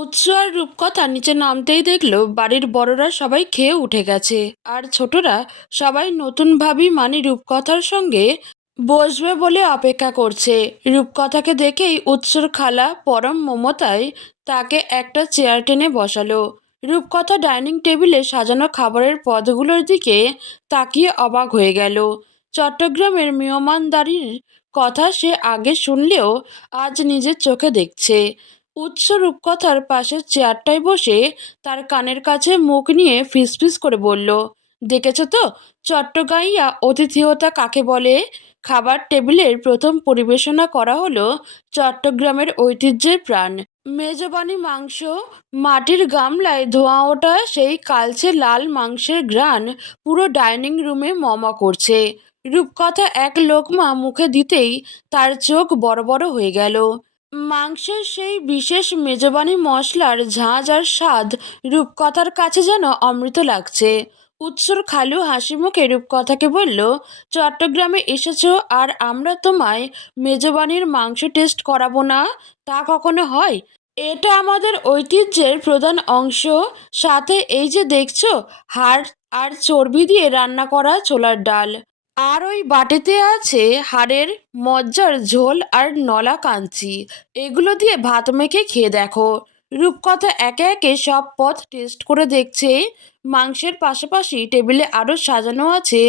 উৎস আর রূপকথা নিচে নামতেই দেখলো বাড়ির বড়রা সবাই খেয়ে উঠে গেছে। আর ছোটরা সবাই নতুন ভাবি রূপকথার সঙ্গে বসবে বলে অপেক্ষা করছে। রূপকথাকে দেখেই উৎসর খালা পরম মমতায় তাকে একটা চেয়ার টেনে বসালো। রূপকথা ডাইনিং টেবিলে সাজানো খাবারের পদগুলোর দিকে তাকিয়ে অবাক হয়ে গেল। চট্টগ্রামের মেহমানদারির কথা সে আগে শুনলেও আজ নিজের চোখে দেখছে। উৎস রূপকথার পাশের চেয়ারটায় বসে তার কানের কাছে মুখ নিয়ে ফিসফিস করে বলল, দেখেছ তো চট্টগাঁইয়া অতিথিয়তা কাকে বলে। খাবার টেবিলের প্রথম পরিবেশনা করা হলো চট্টগ্রামের ঐতিহ্যের প্রাণ মেজবানি মাংস। মাটির গামলায় ধোঁয়া ওঠা সেই কালচে লাল মাংসের ঘ্রাণ পুরো ডাইনিং রুমে মমা করছে। রূপকথা এক লোকমা মুখে দিতেই তার চোখ বড় বড় হয়ে গেল। মাংসের সেই বিশেষ মেজবানি মশলার ঝাঁঝ আর স্বাদ রূপকথার কাছে যেন অমৃত লাগছে। উৎসর খালু হাসি মুখে রূপকথাকে বলল, চট্টগ্রামে এসেছো আর আমরা তোমায় মেজবানির মাংস টেস্ট করাবো না? তা কখনো হয়? এটা আমাদের ঐতিহ্যের প্রধান অংশ। সাথে এই যে দেখছো, হাড় আর চর্বি দিয়ে রান্না করা ছোলার ডাল। আর ওই বাটিতে আছে হাড়ের মজ্জার ঝোল আর নলা কাঞ্চি। এগুলো দিয়ে ভাত মেখে খেয়ে দেখো। রূপকথা একে একে সব পদ টেস্ট করে দেখছে। মাংসের পাশাপাশি টেবিলে আরও সাজানো আছে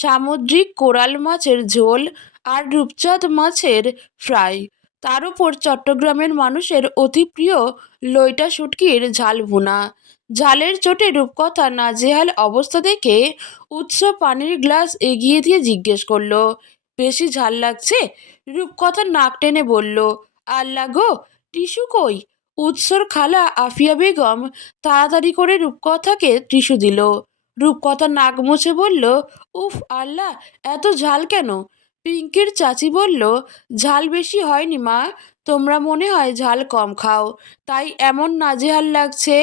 সামুদ্রিক কোরাল মাছের ঝোল আর রূপচাঁদ মাছের ফ্রাই। তার উপর চট্টগ্রামের মানুষের অতি প্রিয় লইটা শুটকির ঝাল ভুনা। ঝালের চোটে রূপকথা নাজেহাল অবস্থা দেখে উৎস পানির গ্লাস এগিয়ে দিয়ে জিজ্ঞেস করলো, বেশি ঝাল লাগছে? রূপকথা নাক টেনে বলল, আল্লা গো, টিস্যু কই? উৎসর খালা আফিয়া বেগম তাড়াতাড়ি করে রূপকথাকে টিস্যু দিল। রূপকথা নাক মুছে বলল, উফ আল্লাহ, এত ঝাল কেন? পিঙ্কির চাচি বলল, ঝাল বেশি হয়নি মা, তোমরা মনে হয় ঝাল কম খাও, তাই এমন নাজেহাল লাগছে।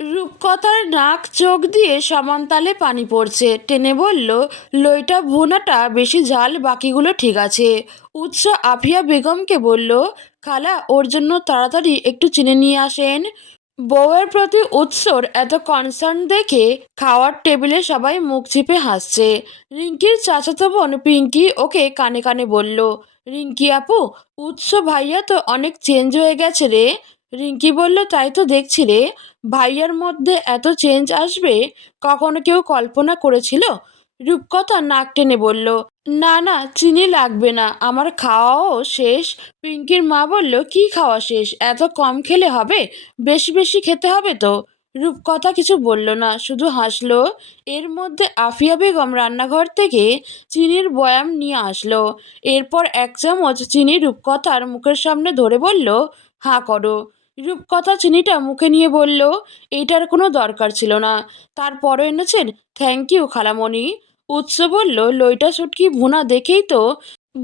রূপকথার নাক চোখ দিয়ে সমান তালে পানি পড়ছে। টেনে বলল, লইটা ভুনাটা বেশি ঝাল, বাকিগুলো ঠিক আছে। উৎস আফিয়া বেগমকে বলল, খালা ওর জন্য তাড়াতাড়ি একটু চিনি নিয়ে আসেন। বউয়ের প্রতি উৎসর এত কনসার্ন দেখে খাওয়ার টেবিলে সবাই মুখ চিপে হাসছে। রিঙ্কির চাচাতো বোন পিঙ্কি ওকে কানে কানে বলল, রিঙ্কি আপু, উৎস ভাইয়া তো অনেক চেঞ্জ হয়ে গেছে রে। রিঙ্কি বলল, তাই তো দেখছি রে, ভাইয়ার মধ্যে এত চেঞ্জ আসবে কখনো কেউ কল্পনা করেছিল? রূপকথা নাক টেনে বলল, না না, চিনি লাগবে না, আমার খাওয়াও শেষ। পিঙ্কির মা বলল, কি খাওয়া শেষ? এত কম খেলে হবে, বেশি বেশি খেতে হবে তো। রূপকথা কিছু বলল না, শুধু হাসলো। এর মধ্যে আফিয়া বেগম রান্নাঘর থেকে চিনির বয়াম নিয়ে আসলো। এরপর এক চামচ চিনি রূপকথার মুখের সামনে ধরে বলল, হাঁ করো। রূপকথা চিনিটা মুখে নিয়ে বলল, এইটার কোনো দরকার ছিল না, তারপরও এনেছেন, থ্যাংক ইউ খালামণি। উৎস বলল, লইটা শুটকি ভুনা দেখেই তো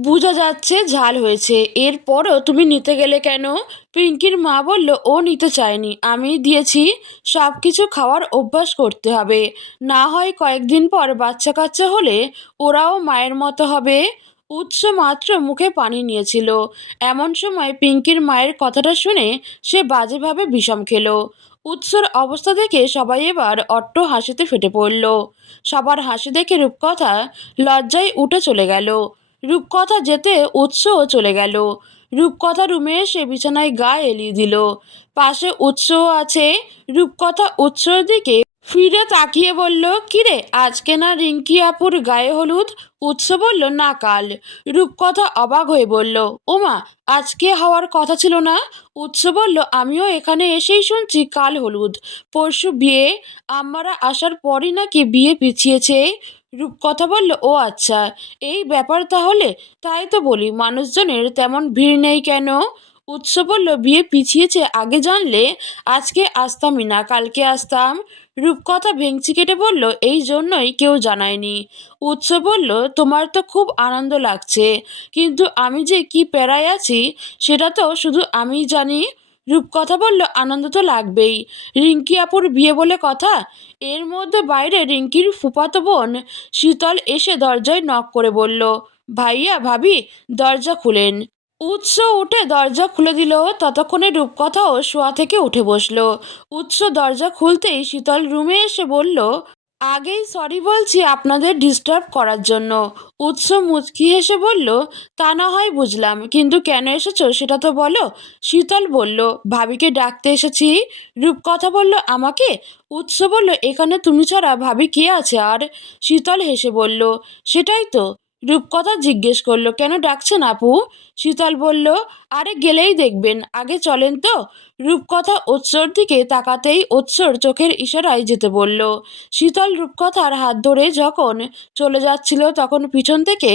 বোঝা যাচ্ছে ঝাল হয়েছে, এরপরও তুমি নিতে গেলে কেন? পিঙ্কির মা বলল, ও নিতে চায়নি, আমি দিয়েছি। সব কিছু খাওয়ার অভ্যাস করতে হবে, না হয় কয়েকদিন পর বাচ্চা কাচ্চা হলে ওরাও মায়ের মতো হবে। উৎস মাত্র মুখে পানি নিয়েছিল, এমন সময় পিঙ্কির মায়ের কথাটা শুনে সে বাজেভাবে বিষম খেলো। উৎসর অবস্থা দেখে সবাই এবার অট্ট হাসিতে ফেটে পড়ল। সবার হাসি দেখে রূপকথা লজ্জায় উঠে চলে গেল। রূপকথা যেতে উৎসও চলে গেল। রূপকথা রুমে এসে বিছানায় গা এলিয়ে দিল। পাশে উৎসও আছে। রূপকথা উৎসর দিকে ফিরে তাকিয়ে বলল, কিরে, আজকে না রিঙ্কি আপুর গায়ে হলুদ? উৎস বলল, না কাল। রূপকথা অবাক হয়ে বলল, ওমা, আজকে হওয়ার কথা ছিল না? উৎস বলল, আমিও এখানে এসেই শুনছি কাল হলুদ, পরশু বিয়ে, আম্মারা আসার পরই নাকি বিয়ে পিছিয়েছে। রূপকথা বলল, ও আচ্ছা, এই ব্যাপার তাহলে। তাই তো বলি মানুষজনের তেমন ভিড় নেই কেন? উৎস বলল, বিয়ে পিছিয়েছে আগে জানলে আজকে আসতামই না, কালকে আসতাম। রূপকথা ভেংচি কেটে বলল, এই জন্যই কেউ জানায়নি। উৎস বলল, তোমার তো খুব আনন্দ লাগছে, কিন্তু আমি যে কি প্যারায় আছি সেটা তো শুধু আমিই জানি। রূপকথা বলল, আনন্দ তো লাগবেই, রিঙ্কি আপুর বিয়ে বলে কথা। এর মধ্যে বাইরে রিঙ্কির ফুফাতো বোন শীতল এসে দরজায় নক করে বলল, ভাইয়া ভাবি, দরজা খুলেন। উৎস উঠে দরজা খুলে দিল। ততক্ষণে রূপকথাও শোয়া থেকে উঠে বসলো। উৎস দরজা খুলতেই শীতল রুমে এসে বলল, আগেই সরি বলছি আপনাদের ডিস্টার্ব করার জন্য। উৎস মুচকি হেসে বলল, তা না হয় বুঝলাম, কিন্তু কেন এসেছো সেটা তো বলো। শীতল বলল, ভাবিকে ডাকতে এসেছি। রূপকথা বলল, আমাকে? উৎস বলল, এখানে তুমি ছাড়া ভাবি কে আছে আর? শীতল হেসে বলল, সেটাই তো। রূপকথা জিজ্ঞেস করলো, কেন ডাকছেন আপু? শীতল বলল, আরে গেলেই দেখবেন, আগে চলেন তো। রূপকথা উৎসর দিকে তাকাতেই উৎসর চোখের ইশারায় যেতে বলল। শীতল রূপকথার হাত ধরে যখন চলে যাচ্ছিল তখন পিছন থেকে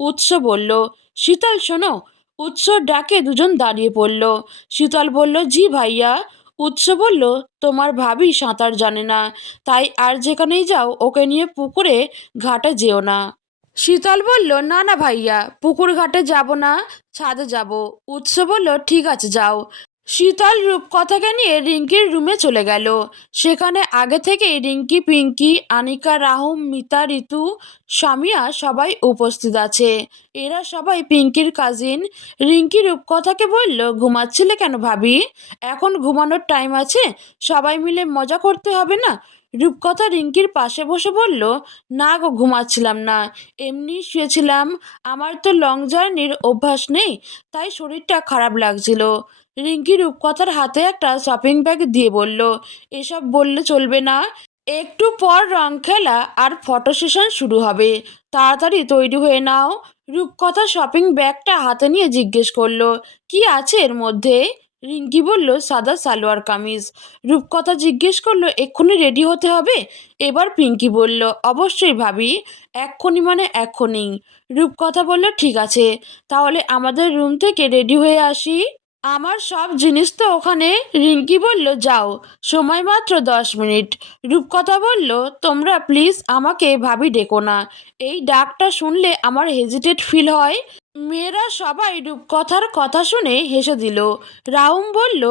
উৎস বলল, শীতল শোনো। উৎসর ডাকে দুজন দাঁড়িয়ে পড়ল। শীতল বলল, জি ভাইয়া। উৎস বলল, তোমার ভাবি সাঁতার জানে না, তাই আর যেখানেই যাও ওকে নিয়ে পুকুরে ঘাটে যেও না। শীতল বলল, না না ভাইয়া, পুকুর ঘাটে যাব না, ছাদে যাব। উৎস বলল, ঠিক আছে যাও। শীতল রূপকথাকে নিয়ে রিঙ্কির রুমে চলে গেল। সেখানে আগে থেকেই রিঙ্কি, পিঙ্কি, আনিকা, রাহুম, মিতা, ঋতু, সামিয়া সবাই উপস্থিত আছে। এরা সবাই পিঙ্কির কাজিন। রিঙ্কি রূপকথাকে বলল, ঘুমাচ্ছিলে কেন ভাবি? এখন ঘুমানোর টাইম আছে, সবাই মিলে মজা করতে হবে না? রূপকথা রিঙ্কির পাশে বসে বলল, না গো, ঘুমাচ্ছিলাম না, এমনি শুয়েছিলাম। আমার তো লং জার্নির অভ্যাস নেই, তাই শরীরটা খারাপ লাগছিল। রিঙ্কি রূপকথার হাতে একটা শপিং ব্যাগ দিয়ে বলল, এসব বললে চলবে না, একটু পর রং খেলা আর ফটো সেশন শুরু হবে, তাড়াতাড়ি তৈরি হয়ে নাও। রূপকথা শপিং ব্যাগটা হাতে নিয়ে জিজ্ঞেস করলো, কি আছে এর মধ্যে? রিঙ্কি বলল, সাদা সালোয়ার কামিজ। রূপকথা জিজ্ঞেস করলো, এক্ষুনি রেডি হতে হবে? এবার পিঙ্কি বলল, অবশ্যই ভাবি, এক্ষুনি মানে এক্ষুনি। রূপকথা বলল, ঠিক আছে, তাহলে আমাদের রুম থেকে রেডি হয়ে আসি। আমার সব জিনিস তো ওখানে। রিঙ্কি বলল, যাও, সময় মাত্র 10 মিনিট। রূপকথা বলল, তোমরা প্লিজ আমাকে ভাবি ডেকো না, এই ডাকটা শুনলে আমার হেজিটেট ফিল হয়। মেয়েরা সবাই রূপকথার কথা শুনে হেসে দিল। রাউম বলল,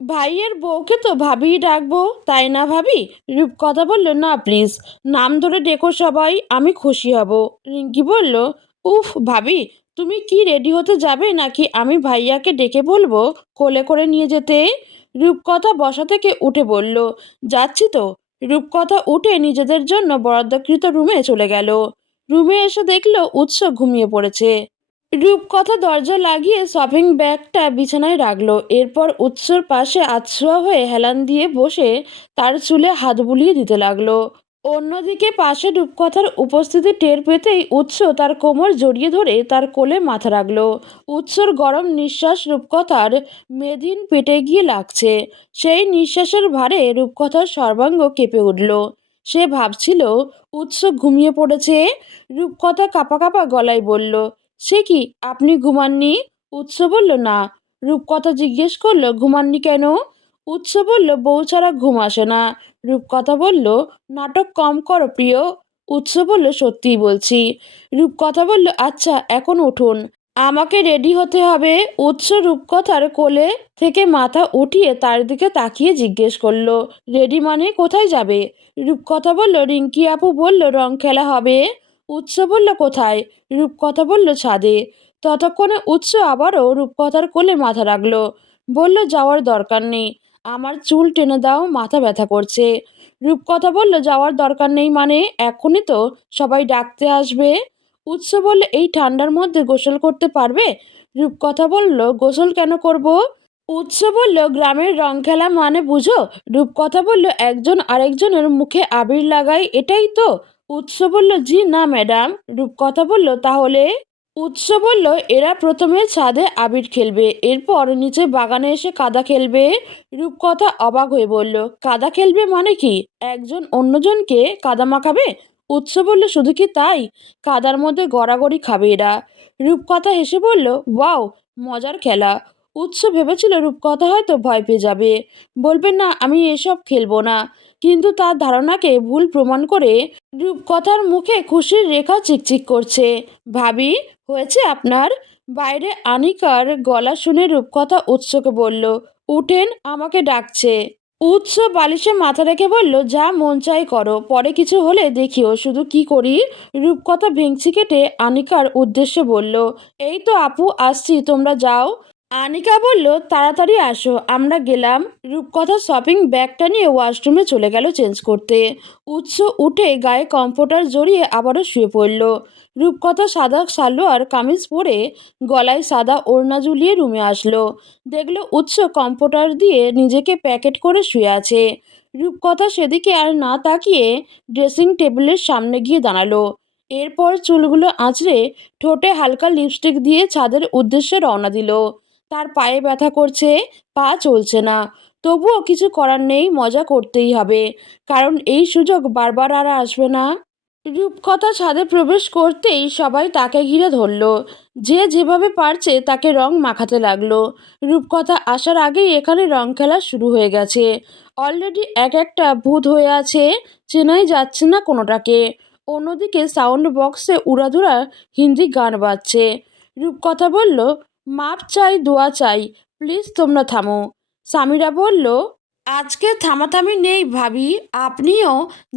ভাইয়ের বউকে তো ভাবিই ডাকবো, তাই না ভাবি? রূপকথা বলল, না প্লিজ, নাম ধরে ডেকো সবাই, আমি খুশি হব। রিঙ্কি বলল, উফ ভাবি, তুমি কি রেডি হতে যাবে নাকি আমি ভাইয়াকে ডেকে বলবো কোলে করে নিয়ে যেতে? রূপকথা বসা থেকে উঠে বলল, যাচ্ছি তো। রূপকথা উঠে নিজেদের জন্য বরাদ্দকৃত রুমে চলে গেল। রুমে এসে দেখলো উৎস ঘুমিয়ে পড়েছে। রূপকথা দরজা লাগিয়ে শপিং ব্যাগটা বিছানায় রাখলো। এরপর উৎসর পাশে আধশোয়া হয়ে হেলান দিয়ে বসে তার চুলে হাত বুলিয়ে দিতে লাগলো। অন্যদিকে পাশে রূপকথার উপস্থিতি টের পেতেই উৎস তার কোমর জড়িয়ে ধরে তার কোলে মাথা রাখলো। উৎসর গরম নিঃশ্বাস রূপকথার মেদিন পেটে গিয়ে লাগছে। সেই নিঃশ্বাসের ভারে রূপকথার সর্বাঙ্গ কেঁপে উঠল। সে ভাবছিল উৎস ঘুমিয়ে পড়েছে। রূপকথা কাঁপা কাঁপা গলায় বলল, সে কি, আপনি ঘুমাননি? উৎস বলল, না। রূপকথা জিজ্ঞেস করলো, ঘুমাননি কেন? উৎস বলল, বউ ছাড়া ঘুম আসে না। রূপকথা বলল, নাটক কম করো প্রিয়। উৎস বলল, সত্যিই বলছি। রূপকথা বলল, আচ্ছা এখন উঠুন, আমাকে রেডি হতে হবে। উৎস রূপকথার কোলে থেকে মাথা উঠিয়ে তার দিকে তাকিয়ে জিজ্ঞেস করলো, রেডি মানে কোথায় যাবে? রূপকথা বলল, রিঙ্কি আপু বলল রং খেলা হবে। উৎস বলল, কোথায়? রূপকথা বলল, ছাদে। ততক্ষণে উৎস আবারও রূপকথার কোলে মাথা রাখলো। বলল, যাওয়ার দরকার নেই, আমার চুল টেনে দাও, মাথা ব্যথা করছে। রূপকথা বলল, যাওয়ার দরকার নেই মানে? এখনই তো সবাই ডাকতে আসবে। উৎস বলল, এই ঠান্ডার মধ্যে গোসল করতে পারবে? রূপকথা বলল, গোসল কেন করব? উৎস বলল, গ্রামের রং খেলা মানে বুঝো? রূপকথা বলল, একজন আরেকজনের মুখে আবির লাগায়, এটাই তো? উৎস বলল, জি না ম্যাডাম। রূপকথা বলল, তাহলে? উৎস বলল, এরা প্রথমে ছাদে আবির খেলবে, এরপর নিচে বাগানে এসে কাদা খেলবে। রূপকথা অবাক হয়ে বলল, কাদা খেলবে মানে কি? একজন অন্যজনকে কাদা মাখাবে? উৎস বলল, শুধু কি তাই, কাদার মধ্যে গড়াগড়ি খাবে এরা। রূপকথা হেসে বলল, ওয়াও, মজার খেলা। উৎস ভেবেছিল রূপকথা হয়তো ভয় পেয়ে যাবে, বলবে না আমি এসব খেলবো না, কিন্তু তার ধারণাকে ভুল প্রমাণ করে রূপকথার মুখে খুশির রেখা চিকচিক করছে। ভাবি, হয়েছে আপনার? বাইরে আনিকার গলা শুনে রূপকথা উৎসকে বলল, উঠেন, আমাকে ডাকছে। উৎস বালিশে মাথা রেখে বলল, যা মন চাই করো, পরে কিছু হলে দেখিও শুধু কি করি। রূপকথা ভেংচি কেটে আনিকার উদ্দেশ্যে বলল, এই তো আপু আসছি, তোমরা যাও। আনিকা বলল, তাড়াতাড়ি আসো। আমরা গেলাম। রূপকথা শপিং ব্যাগটা নিয়ে ওয়াশরুমে চলে গেল চেঞ্জ করতে। উৎস উঠে গায়ে কম্ফোর্টার জড়িয়ে আবারও শুয়ে পড়ল। রূপকথা সাদা সালোয়ার কামিজ পরে গলায় সাদা ওড়না ঝুলিয়ে রুমে আসলো। দেখলো উৎস কম্ফোর্টার দিয়ে নিজেকে প্যাকেট করে শুয়ে আছে। রূপকথা সেদিকে আর না তাকিয়ে ড্রেসিং টেবিলের সামনে গিয়ে দাঁড়ালো। এরপর চুলগুলো আঁচড়ে ঠোঁটে হালকা লিপস্টিক দিয়ে ছাদের উদ্দেশ্যে রওনা দিল। তার পায়ে ব্যথা করছে, পা চলছে না। তবুও কিছু করার নেই, মজা করতেই হবে, কারণ এই সুযোগ বারবার আর আসবে না। রূপকথা ছাদে প্রবেশ করতেই সবাই তাকে ঘিরে ধরল। যে যেভাবে পারছে তাকে রং মাখাতে লাগলো। রূপকথা আসার আগেই এখানে রং খেলা শুরু হয়ে গেছে। অলরেডি এক একটা ভূত হয়ে আছে, চেনাই যাচ্ছে না কোনোটাকে। অন্যদিকে সাউন্ড বক্সে উড়াধুরা হিন্দি গান বাজছে। রূপকথা বলল, মাপ চাই, দোয়া চাই, প্লিজ তোমরা থামো। সামিরা বলল, আজকে থামাথামি নেই ভাবি, আপনিও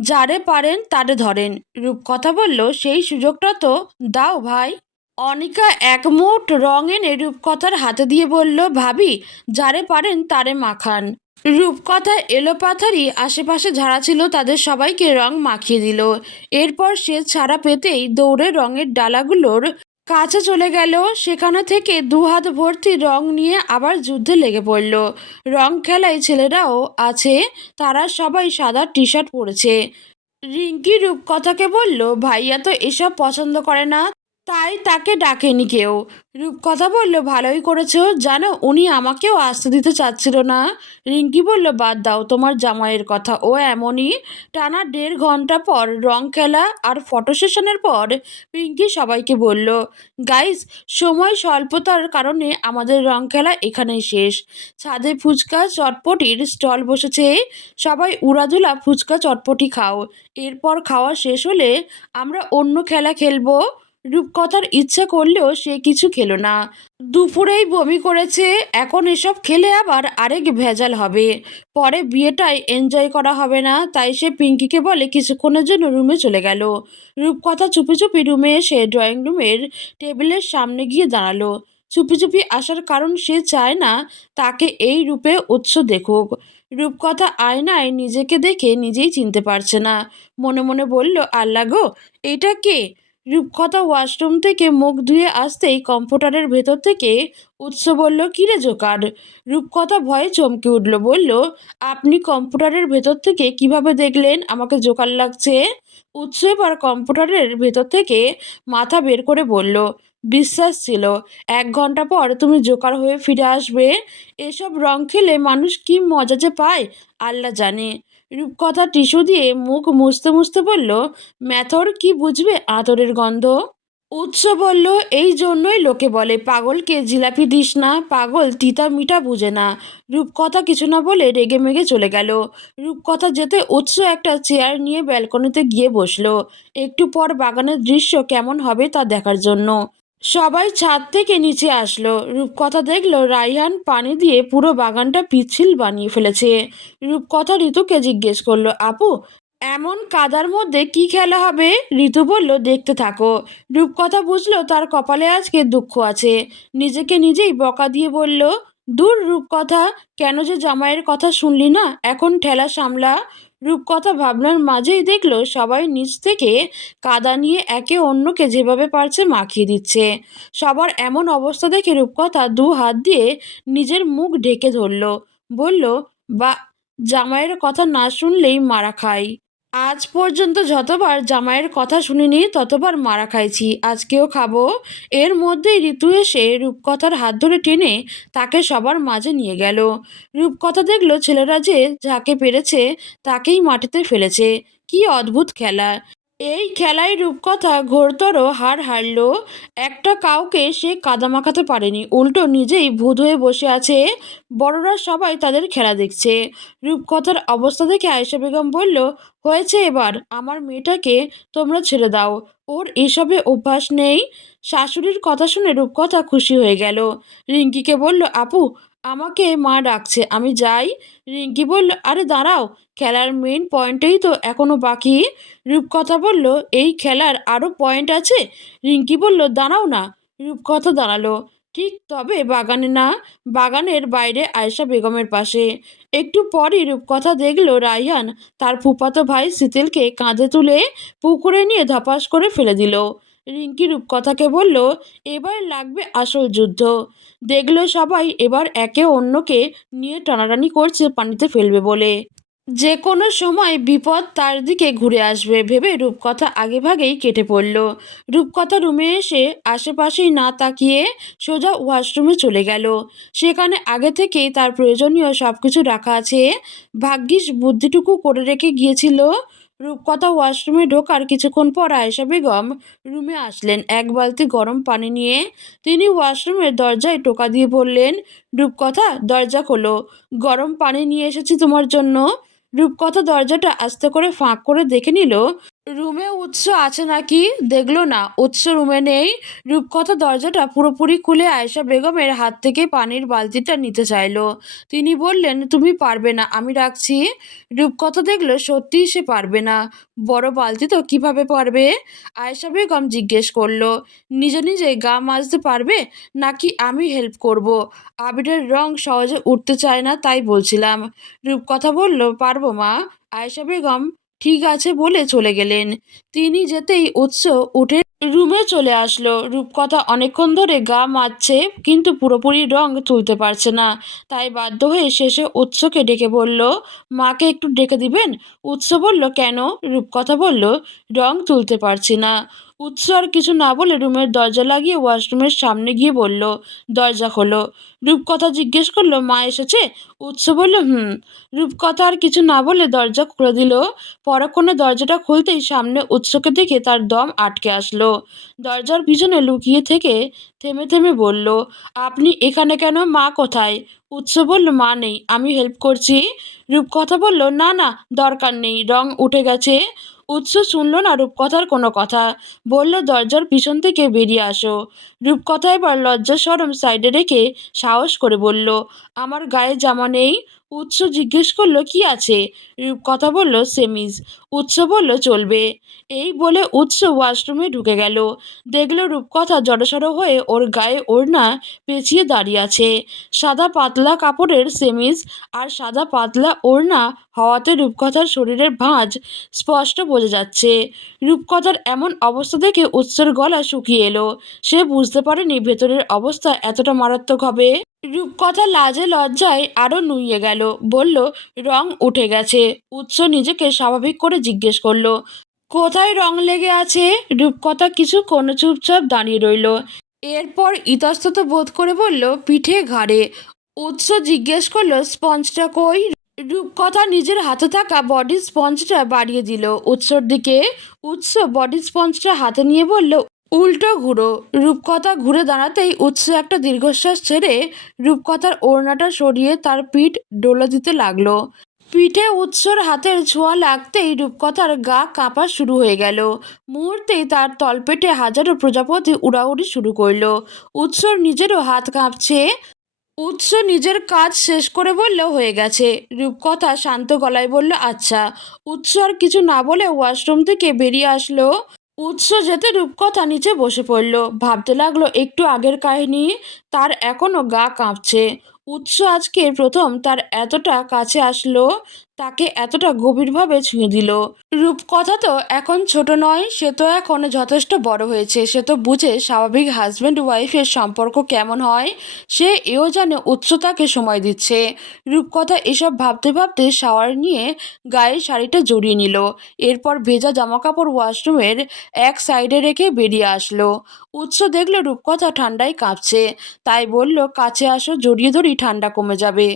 যারে পারেন তারে ধরেন। রূপকথা বলল, সেই সুযোগটা তো দাও ভাই। অনিকা এক মুঠ রং এনে রূপকথার হাতে দিয়ে বলল, ভাবি যারে পারেন তারে মাখান। রূপকথা এলোপাথারি আশেপাশে যারা ছিল তাদের সবাইকে রং মাখিয়ে দিল। এরপর সে ছাড়া পেতেই দৌড়ে রঙের ডালাগুলোর কাছে চলে গেল। সেখানে থেকে দু হাত ভর্তি রং নিয়ে আবার যুদ্ধে লেগে পড়ল। রং খেলায় ছেলেরাও আছে, তারা সবাই সাদা টি শার্ট পরেছে। রিঙ্কি রূপকথাকে বলল, ভাইয়া তো এসব পছন্দ করে না, তাই তাকে ডাকেনি কেউ। রূপকথা বলল, ভালোই করেছো, জানো উনি আমাকেও আসতে দিতে চাচ্ছিল না। রিঙ্কি বলল, বাদ দাও তোমার জামাইয়ের কথা, ও এমনই। টানা 1.5 ঘন্টা পর রং খেলা আর ফটো সেশনের পর পিঙ্কি সবাইকে বলল, গাইস, সময় স্বল্পতার কারণে আমাদের রং খেলা এখানেই শেষ। ছাদে ফুচকা চটপটির স্টল বসেছে, সবাই উড়াধুলা ফুচকা চটপটি খাও। এরপর খাওয়া শেষ হলে আমরা অন্য খেলা খেলবো। রূপকথার ইচ্ছে করলেও সে কিছু খেলো না। দুপুরেই বমি করেছে, এখন এসব খেলে আবার আরেক ভেজাল হবে, পরে বিয়েটাই এনজয় করা হবে না। তাই সে পিঙ্কিকে বলে কিছুক্ষণের জন্য রুমে চলে গেল। রূপকথা চুপি চুপি রুমে এসে ড্রয়িং রুমের টেবিলের সামনে গিয়ে দাঁড়ালো। চুপি চুপি আসার কারণ সে চায় না তাকে এই রূপে উৎস দেখুক। রূপকথা আয়নায় নিজেকে দেখে নিজেই চিনতে পারছে না। মনে মনে বলল, আল্লাহ গো, এটা কে? রূপকথা ওয়াশরুম থেকে মুখ ধুয়ে আসতেই কম্পিউটারের ভেতর থেকে উৎস বলল, কিরে জোকার? রূপকথা ভয়ে চমকে উঠল, বলল, আপনি কম্পিউটারের ভেতর থেকে কিভাবে দেখলেন আমাকে জোকার লাগছে? উৎস এবার কম্পিউটারের ভেতর থেকে মাথা বের করে বলল, বিশ্বাস ছিল 1 ঘন্টা পর তুমি জোকার হয়ে ফিরে আসবে। এসব রং খেলে মানুষ কি মজা যে পায় আল্লাহ জানে। রূপকথা টিস্যু দিয়ে মুখ মুছতে মুছতে বলল, ম্যাথর কি বুঝবে আতরের গন্ধ? উৎস বলল, এই জন্যই লোকে বলে পাগলকে জিলাপি দিস না, পাগল তিতা মিঠা বুঝে না। রূপকথা কিছু না বলে রেগে মেগে চলে গেল। রূপকথা যেতে উৎস একটা চেয়ার নিয়ে ব্যালকনিতে গিয়ে বসলো, একটু পর বাগানের দৃশ্য কেমন হবে তা দেখার জন্য। সবাই ছাদ থেকে নিচে আসলো। রূপকথা দেখলো রাইহান পানি দিয়ে পুরো বাগানটা পিচ্ছিল বানিয়ে ফেলেছে। রূপকথা ঋতুকে জিজ্ঞেস করলো, আপু, এমন কাদার মধ্যে কি খেলা হবে? ঋতু বলল, দেখতে থাকো। রূপকথা বুঝলো তার কপালে আজকে দুঃখ আছে। নিজেকে নিজেই বকা দিয়ে বলল, দূর রূপকথা, কেন যে জামাইয়ের কথা শুনলি না, এখন ঠেলা সামলা। রূপকথা ভাবনার মাঝেই দেখলো সবাই নিচ থেকে কাদা নিয়ে একে অন্যকে যেভাবে পারছে মাখিয়ে দিচ্ছে। সবার এমন অবস্থা দেখে রূপকথা 2 হাত দিয়ে নিজের মুখ ঢেকে ধরল, বলল, বা জামাইয়ের কথা না শুনলেই মারা খাই। আজ পর্যন্ত যতবার জামাইয়ের কথা শুনিনি ততবার মারা খাইছি, আজকেও খাবো। এর মধ্যেই ঋতু এসে রূপকথার হাত ধরে টেনে তাকে সবার মাঝে নিয়ে গেল। রূপকথা দেখলো ছেলেরা যে যাকে পেরেছে তাকেই মাটিতে ফেলেছে। কি অদ্ভুত খেলা! এই খেলায় রূপকথা ঘোরতর হার হারল। একটা কাউকে সে কাদা মাখাতে পারেনি, উল্টো নিজেই ভূত হয়ে বসে আছে। বড়রা সবাই তাদের খেলা দেখছে। রূপকথার অবস্থা দেখে আয়েশা বেগম বলল, হয়েছে এবার, আমার মেয়েটাকে তোমরা ছেড়ে দাও, ওর এসবে অভ্যাস নেই। শাশুড়ির কথা শুনে রূপকথা খুশি হয়ে গেল। রিঙ্কিকে বলল, আপু, আমাকে মা ডাকছে, আমি যাই। রিঙ্কি বলল, আরে দাঁড়াও, খেলার মেন পয়েন্টেই তো এখনো বাকি। রূপকথা বলল, এই খেলার আরও পয়েন্ট আছে। রিঙ্কি বলল, দাঁড়াও না। রূপকথা দাঁড়ালো। ঠিক তবে বাগানে না, বাগানের বাইরে আয়েশা বেগমের পাশে। একটু পরই রূপকথা দেখল রায়হান তার ফুফাতো ভাই শীতলকে কাঁধে তুলে পুকুরে নিয়ে ধপাস করে ফেলে দিল। রিঙ্কি রূপকথাকে বলল, এবার লাগবে আসল যুদ্ধ। দেখলো সবাই এবার একে অন্যকে নিয়ে টানাটানি করছে পানিতে ফেলবে বলে। যে কোনো সময় বিপদ তার দিকে ঘুরে আসবে ভেবে রূপকথা আগেভাগেই কেটে পড়ল। রূপকথা রুমে এসে আশেপাশেই না তাকিয়ে সোজা ওয়াশরুমে চলে গেল। সেখানে আগে থেকেই তার প্রয়োজনীয় সব কিছু রাখা আছে। ভাগ্যিস বুদ্ধিটুকু করে রেখে গিয়েছিল। রূপকথা ওয়াশরুমে ঢোকার কিছুক্ষণ পর আয়েশা বেগম রুমে আসলেন এক বালতি গরম পানি নিয়ে। তিনি ওয়াশরুমের দরজায় টোকা দিয়ে বললেন, রূপকথা দরজা খোলো, গরম পানি নিয়ে এসেছি তোমার জন্য। রূপকথা দরজাটা আস্তে করে ফাঁক করে দেখে নিল রুমে উৎস আছে নাকি। দেখলো না, উৎস রুমে নেই। রূপকথা দরজাটা পুরোপুরি খুলে আয়েশা বেগমের হাত থেকে পানির বালতিটা নিতে চাইলো। তিনি বললেন, তুমি পারবে না, আমি রাখছি। রূপকথা দেখলো সত্যিই সে পারবে না। বড় বালতি তো কিভাবে পারবে? আয়েশা বেগম জিজ্ঞেস করলো, নিজে নিজে গা মাজতে পারবে নাকি আমি হেল্প করব? আবিরের রং সহজে উঠতে চায় না, তাই বলছিলাম। রূপকথা বলল, পারবো মা। আয়েশা বেগম ঠিক আছে বলে চলে গেলেন। তিনি যেতেই উৎস উঠে রুমে চলে আসলো। রূপকথা অনেকক্ষণ ধরে গা মাজছে কিন্তু পুরোপুরি রং তুলতে পারছে না। তাই বাধ্য হয়ে শেষে উৎসকে ডেকে বলল, মাকে একটু ডেকে দিবেন? উৎস বলল, কেন? রূপকথা বলল, রং তুলতে পারছি না। উৎস আর কিছু না বলে রুমের দরজা লাগিয়ে ওয়াশরুমের সামনে গিয়ে বলল, দরজা খোলো। রূপকথা জিজ্ঞেস করলো, মা এসেছে? উৎস বলল, হুম। রূপকথা আর কিছু না বলে দরজা খুলে দিল। পরক্ষণে দরজাটা খুলতেই সামনে উৎসকে দেখে তার দম আটকে আসলো। দরজার পিছনে লুকিয়ে থেকে থেমে থেমে বলল, আপনি এখানে কেন? মা কোথায়? উৎস বলল, মা নেই, আমি হেল্প করছি। রূপকথা বলল, না না, দরকার নেই, রং উঠে গেছে। উৎস শুনল না রূপকথার কোনো কথা। বলল, দরজার পিছন থেকে বেরিয়ে আসো। রূপকথা এবার লজ্জা শরম সাইডে রেখে সাহস করে বলল, আমার গায়ে জামা নেই। উৎস জিজ্ঞেস করলো, কি আছে? রূপকথা বলল, সেমিজ। উৎস বলল, চলবে। এই বলে উৎস ওয়াশরুমে ঢুকে গেল। দেখল রূপকথা জড়সড় হয়ে ওর গায়ে ওড়না পেঁচিয়ে দাঁড়িয়ে আছে। সাদা পাতলা কাপড়ের সেমিজ আর সাদা পাতলা ওড়না হওয়াতে রূপকথার শরীরের ভাঁজ স্পষ্ট বোঝা যাচ্ছে। রূপকথার এমন অবস্থা দেখে উৎসের গলা শুকিয়ে এলো। সে বুঝতে পারেনি ভেতরের অবস্থা এতটা মারাত্মক হবে। রূপকথা লাজে লজ্জায় আরো নুইয়ে গেল। বলল, রং উঠে গেছে। উৎস নিজেকে স্বাভাবিক করে জিজ্ঞেস করলো, কোথায় রং লেগে আছে? রূপকথা কিছুক্ষণ চুপচাপ দাঁড়িয়ে রইল। এরপর ইতস্তত বোধ করে বলল, পিঠে, ঘাড়ে। উৎস জিজ্ঞেস করলো, স্পঞ্জটা কই? রূপকথা নিজের হাতে থাকা বডি স্পঞ্জটা বাড়িয়ে দিল উৎসর দিকে। উৎস বডি স্পঞ্জটা হাতে নিয়ে বলল, উল্টো ঘুরো। রূপকথা ঘুরে দাঁড়াতেই উৎস একটা দীর্ঘশ্বাস ছেড়ে রূপকথার ওড়নাটা সরিয়ে তার পিঠ ডোলা দিতে লাগলো। পিঠে উৎসর হাতের ছোঁয়া লাগতেই রূপকথার গা কাঁপা শুরু হয়ে গেল। মুহূর্তেই তার তলপেটে হাজারো প্রজাপতি উড়াউড়ি শুরু করলো। উৎসর নিজেরও হাত কাঁপছে। উৎস নিজের কাজ শেষ করে বলল, হয়ে গেছে। রূপকথা শান্ত গলায় বলল, আচ্ছা। উৎস আর কিছু না বলে ওয়াশরুম থেকে বেরিয়ে আসলো। উৎস যেতে রূপকথা নিচে বসে পড়ল। ভাবতে লাগলো একটু আগের কাহিনী। তার এখনো গা কাঁপছে। উৎস আজকে প্রথম তার এতটা কাছে আসলো, তাকে এতটা গভীরভাবে ছুঁয়ে দিল। রূপকথা তো এখন ছোট নয়, সে তো এখন যথেষ্ট বড় হয়েছে। সে তো বুঝে স্বাভাবিক হাজব্যান্ড ওয়াইফের সম্পর্ক কেমন হয়। সে এও জানে উৎস তাকে সময় দিচ্ছে। রূপকথা এসব ভাবতে ভাবতে শাওয়ার নিয়ে গায়ে শাড়িটা জড়িয়ে নিল। এরপর ভেজা জামাকাপড় ওয়াশরুমের এক সাইডে রেখে বেরিয়ে আসলো। উৎস দেখলো রূপকথা ঠান্ডায় কাঁপছে, তাই বলল, কাছে আসো, জড়িয়ে ধরি, ঠান্ডা কমে যাবে।